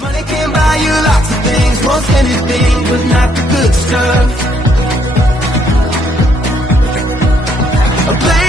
Money can buy you lots of things, most anything, but not the good stuff. A place